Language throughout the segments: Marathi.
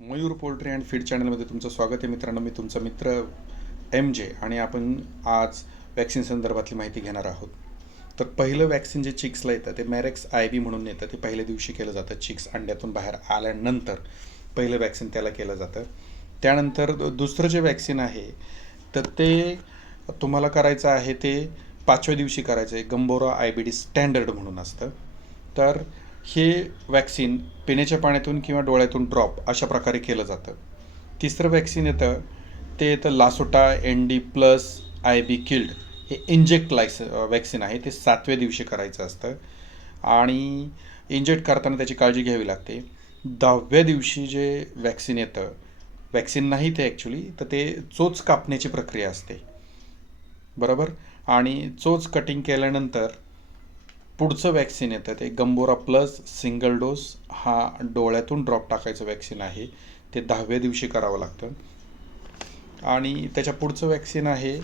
मयूर पोल्ट्री अँड फीड चॅनलमध्ये तुमचं स्वागत आहे मित्रांनो. मी तुमचा मित्र MJ आणि आपण आज वॅक्सिन संदर्भातली माहिती घेणार आहोत. तर पहिलं वॅक्सिन जे चिक्सला येतं ते मॅरेक्स IV म्हणून येतं. ते पहिल्या दिवशी केलं जातं. चिक्स अंड्यातून बाहेर आल्यानंतर पहिलं वॅक्सिन त्याला केलं जातं. त्यानंतर दुसरं जे वॅक्सिन आहे तर ते तुम्हाला करायचं आहे ते 5व्या दिवशी करायचं आहे. गंबोरा IBD स्टँडर्ड म्हणून असतं. तर हे वॅक्सिन पिण्याच्या पाण्यातून किंवा डोळ्यातून ड्रॉप अशा प्रकारे केलं जातं. तिसरं वॅक्सिन येतं ते येतं लासोटा ND+IB किल्ड. हे इंजेक्ट वॅक्सिन आहे. ते 7व्या दिवशी करायचं असतं आणि इंजेक्ट करताना त्याची काळजी घ्यावी लागते. 10व्या दिवशी जे वॅक्सिन येतं, वॅक्सिन नाही ते ॲक्च्युली, तर ते चोच कापण्याची प्रक्रिया असते, बरोबर. आणि चोच कटिंग केल्यानंतर पुढचं वॅक्सिन येतं ते गंबोरा प्लस सिंगल डोस. हा डोळ्यातून ड्रॉप टाकायचं वॅक्सिन आहे. ते 10व्या दिवशी करावं लागतं. आणि त्याच्या पुढचं वॅक्सिन आहे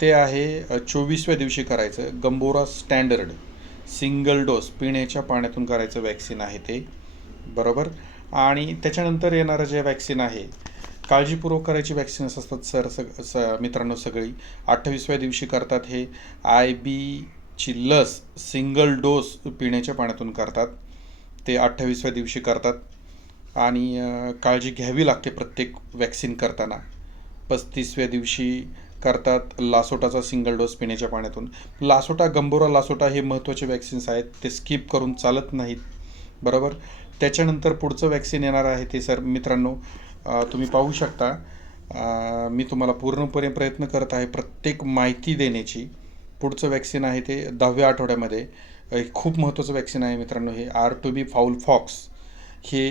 ते आहे 24व्या दिवशी करायचं. गंबोरा स्टँडर्ड सिंगल डोस पिण्याच्या पाण्यातून करायचं वॅक्सिन आहे ते, बरोबर. आणि त्याच्यानंतर येणारं जे वॅक्सिन आहे, काळजीपूर्वक करायची वॅक्सिन्स असतात मित्रांनो सगळी. 28व्या दिवशी करतात हे IB ची लस सिंगल डोस पिण्याच्या पाण्यातून करतात. ते 28व्या दिवशी करतात आणि काळजी घ्यावी लागते प्रत्येक वॅक्सिन करताना. 35व्या दिवशी करतात लासोटाचा सिंगल डोस पिण्याच्या पाण्यातून. लासोटा, गंबोरा लासोटा हे महत्त्वाचे वॅक्सिन्स आहेत. ते स्किप करून चालत नाहीत, बरोबर. त्याच्यानंतर पुढचं वॅक्सिन येणार आहे ते मित्रांनो तुम्ही पाहू शकता. मी तुम्हाला पूर्णपणे प्रयत्न करत आहे प्रत्येक माहिती देण्याची. पुढचं वॅक्सिन आहे ते 10व्या आठवड्यामध्ये. खूप महत्त्वाचं वॅक्सिन आहे मित्रांनो हे. R2B फाऊल फॉक्स हे,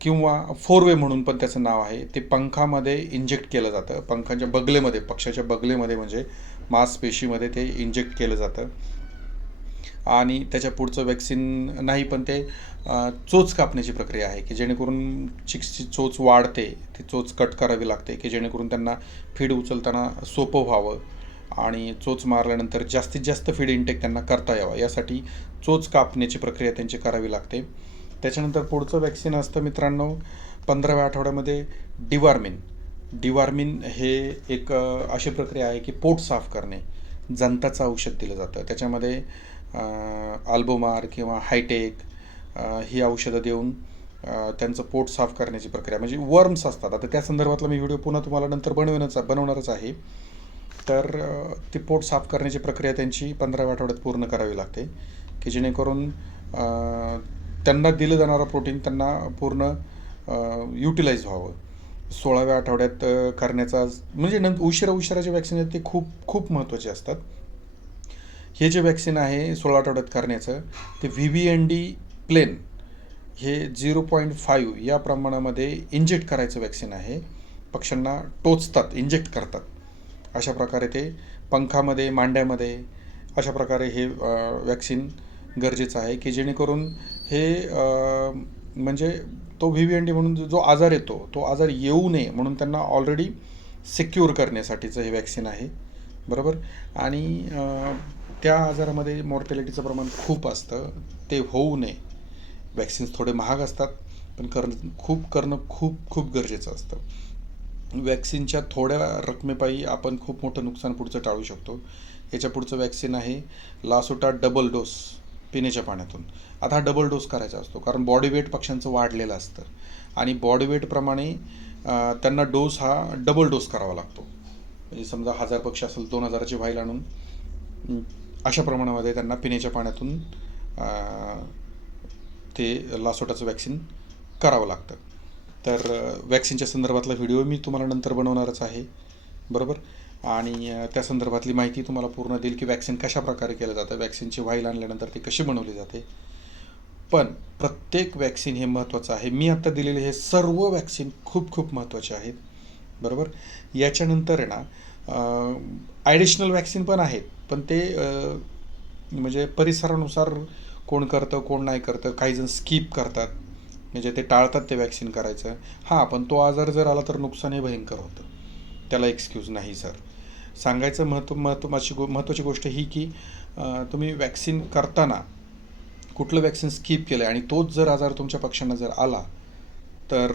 किंवा 4वे म्हणून पण त्याचं नाव आहे. ते पंखामध्ये इंजेक्ट केलं जातं. पंखाच्या बगलेमध्ये, पक्षाच्या बगलेमध्ये म्हणजे मांसपेशीमध्ये ते इंजेक्ट केलं जातं. आणि त्याच्या पुढचं वॅक्सिन नाही, पण ते चोच कापण्याची प्रक्रिया आहे की जेणेकरून चिक्सची चोच वाढते. ती चोच कट करावी लागते की जेणेकरून त्यांना फीड उचलताना सोपं व्हावं आणि चोच मारल्यानंतर जास्तीत जास्त फीड इंटेक त्यांना करता यावा, यासाठी चोच कापण्याची प्रक्रिया त्यांची करावी लागते. त्याच्यानंतर पुढचं वॅक्सिन असतं मित्रांनो 15व्या आठवड्यामध्ये डिवॉर्मिन. डिवॉर्मिन हे एक अशी प्रक्रिया आहे की पोट साफ करणे, जंताचं औषध दिलं जातं. त्याच्यामध्ये अल्बोमार किंवा हायटेक ही औषधं देऊन त्यांचं पोट साफ करण्याची प्रक्रिया, म्हणजे वर्म्स असतात. आता त्या संदर्भातला मी व्हिडिओ पुन्हा तुम्हाला नंतर बनवणारच आहे. तर ती पोट साफ करण्याची प्रक्रिया त्यांची 15व्या आठवड्यात पूर्ण करावी लागते की जेणेकरून त्यांना दिलं जाणारं प्रोटीन त्यांना पूर्ण युटिलाइज व्हावं. 16व्या आठवड्यात करण्याचा, म्हणजे उशिरा जे वॅक्सिन आहेत ते खूप खूप महत्त्वाचे असतात. हे जे वॅक्सिन आहे 16 आठवड्यात करण्याचं ते VVND प्लेन हे 0.5 या प्रमाणामध्ये इंजेक्ट करायचं वॅक्सिन आहे. पक्ष्यांना टोचतात, इंजेक्ट करतात. अशा प्रकारे ते पंखामध्ये, मांड्यामध्ये अशा प्रकारे हे वॅक्सिन गरजेचं आहे की जेणेकरून हे म्हणजे तो VVND म्हणून जो आजार येतो तो आजार येऊ नये म्हणून त्यांना ऑलरेडी सिक्युअर करण्यासाठीचं हे वॅक्सिन आहे, बरोबर. आणि त्या आजारामध्ये मॉर्टॅलिटीचं प्रमाण खूप असतं. ते होऊ नये. वॅक्सिन्स थोडे महाग असतात, पण करणं खूप गरजेचं असतं. वॅक्सिनच्या थोड्या रकमेपायी आपण खूप मोठं नुकसान पुढचं टाळू शकतो. याच्या पुढचं वॅक्सिन आहे लासोटा डबल डोस पिण्याच्या पाण्यातून. आता हा डबल डोस करायचा असतो कारण बॉडी वेट पक्ष्यांचं वाढलेलं असतं आणि बॉडी वेटप्रमाणे त्यांना डोस हा डबल डोस करावा लागतो. म्हणजे समजा 1000 पक्षी असेल 2000ची व्हाईल आणून अशा प्रमाणामध्ये त्यांना पिण्याच्या पाण्यातून ते लासोटाचं वॅक्सिन करावं लागतं. तर वॅक्सिनच्या संदर्भातला व्हिडिओ मी तुम्हाला नंतर बनवणारच आहे, बरोबर. आणि त्या संदर्भातली माहिती तुम्हाला पूर्ण देईल की वॅक्सिन कशा प्रकारे केलं जातं, वॅक्सिनची व्हाईल आणल्यानंतर ती कशी बनवली जाते. पण प्रत्येक वॅक्सिन हे महत्त्वाचं आहे. मी आत्ता दिलेले हे सर्व वॅक्सिन खूप महत्त्वाचे आहेत, बरोबर. याच्यानंतर आहे ना ॲडिशनल वॅक्सिन पण आहेत, पण ते म्हणजे परिसरानुसार कोण करतं कोण नाही करतं. काहीजण स्किप करतात, म्हणजे ते टाळतात ते वॅक्सिन करायचं. हां, पण तो आजार जर आला तर नुकसान हे भयंकर होतं, त्याला एक्सक्यूज नाही सर. सांगायचं महत्त्वाची गोष्ट ही की तुम्ही वॅक्सिन करताना कुठलं वॅक्सिन स्किप केलं आहे आणि तोच जर आजार तुमच्या पक्ष्यांना जर आला तर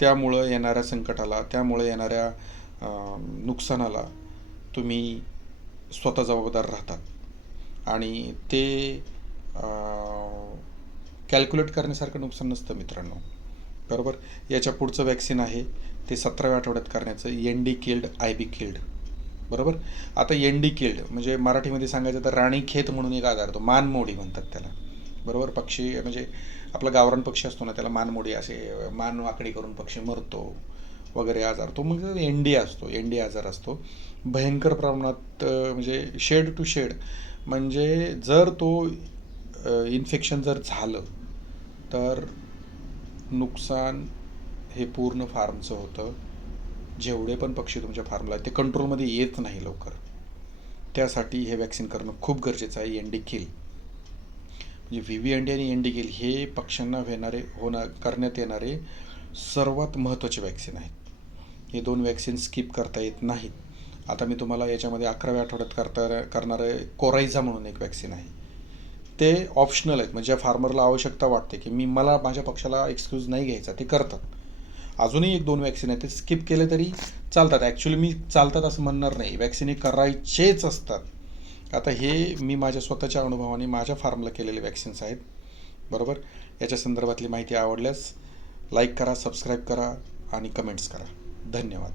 त्यामुळं येणाऱ्या संकटाला, त्यामुळे येणाऱ्या नुकसानाला तुम्ही स्वतः जबाबदार राहतात आणि ते कॅल्क्युलेट करण्यासारखं नुकसान नसतं मित्रांनो, बरोबर. याच्या पुढचं वॅक्सिन आहे ते 17व्या आठवड्यात करण्याचं, एन डी किल्ड आय बी किल्ड, बरोबर. आता एन डी किल्ड म्हणजे मराठीमध्ये सांगायचं तर राणीखेत म्हणून एक आजार, तो मानमोडी म्हणतात त्याला, बरोबर. पक्षी म्हणजे आपला गावरान पक्षी असतो ना, त्याला मानमोडी, असे मान वाकडी करून पक्षी मरतो वगैरे आजार, तो मग एन डी असतो, एन डी आजार असतो. भयंकर प्रमाणात म्हणजे शेड टू शेड, म्हणजे जर तो इन्फेक्शन जर झालं तर नुकसान हे पूर्ण फार्मचं होतं. जेवढे पण पक्षी तुमच्या फार्मला आहेत ते कंट्रोलमध्ये येत नाही लवकर. त्यासाठी हे वॅक्सिन करणं खूप गरजेचं आहे. एन डी किल म्हणजे व्ही व्ही एन डी आणि एन डी किल हे पक्ष्यांना करण्यात येणारे सर्वात महत्त्वाचे वॅक्सिन आहेत. हे 2 वॅक्सिन स्किप करता येत नाहीत. आता मी तुम्हाला याच्यामध्ये 11व्या आठवड्यात करणारं कोरायझा म्हणून एक वॅक्सिन आहे, ते ऑप्शनल आहेत. म्हणजे फार्मरला आवश्यकता वाटते की मला माझ्या पक्षाला एक्सक्यूज नाही घ्यायचा, ते करतात. अजूनही 1-2 वॅक्सिन आहेत, ते स्किप केले तरी चालतात. ॲक्च्युली मी चालतात असं म्हणणार नाही, वॅक्सिन हे करायचेच असतात. आता हे मी माझ्या स्वतःच्या अनुभवाने माझ्या फार्मला केलेले वॅक्सिन्स आहेत, बरोबर. याच्या संदर्भातली माहिती आवडल्यास लाईक करा, सबस्क्राईब करा आणि कमेंट्स करा. धन्यवाद.